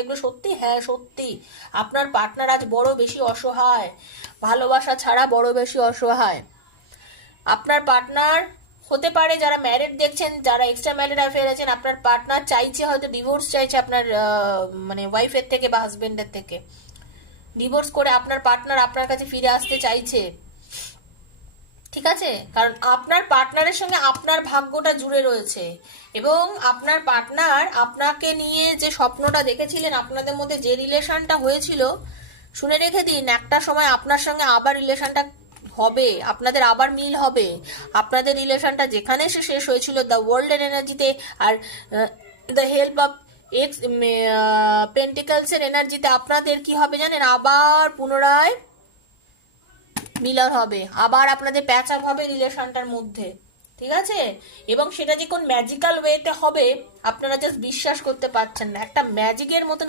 এগুলো সত্যি? হ্যাঁ সত্যি। আপনার পার্টনার আজ বড় বেশি অসহায়, ভালোবাসা ছাড়া বড় বেশি অসহায়। আপনার পার্টনার হতে পারে, যারা ম্যারিড দেখছেন, যারা এক্সট্রা ম্যারিড অ্যাফেয়ার আছেন, আপনার পার্টনার চাইছে, হয়তো ডিভোর্স চাইছে আপনার মানে ওয়াইফের থেকে বা হাজবেন্ডের থেকে। ডিভোর্স করে আপনার পার্টনার আপনার কাছে ফিরে আসতে চাইছে, ঠিক আছে? কারণ আপনার পার্টনারের সঙ্গে আপনার ভাগ্যটা জুড়ে রয়েছে, এবং আপনার পার্টনার আপনাকে নিয়ে যে স্বপ্নটা দেখেছিলেন, আপনাদের মধ্যে যে রিলেশনটা হয়েছিল, শুনে রেখে দিন, একটা সময় আপনার সঙ্গে আবার রিলেশনটা হবে, আপনাদের আবার মিল হবে। আপনাদের রিলেশনটা যেখানে এসে শেষ হয়েছিল দ্য ওয়ার্ল্ডের এনার্জিতে, আর দ্য হেল্প অফ এক্স পেন্টিকলসের এনার্জিতে, আপনাদের কি হবে জানেন? আবার পুনরায় মিলন হবে, আবার আপনাদের প্যাচ আপ হবে রিলেশনটার মধ্যে, ঠিক আছে? এবং সেটা যে কোন ম্যাজিক্যাল ওয়েতে হবে আপনারা জাস্ট বিশ্বাস করতে পারছেন না, একটা ম্যাজিকের মতন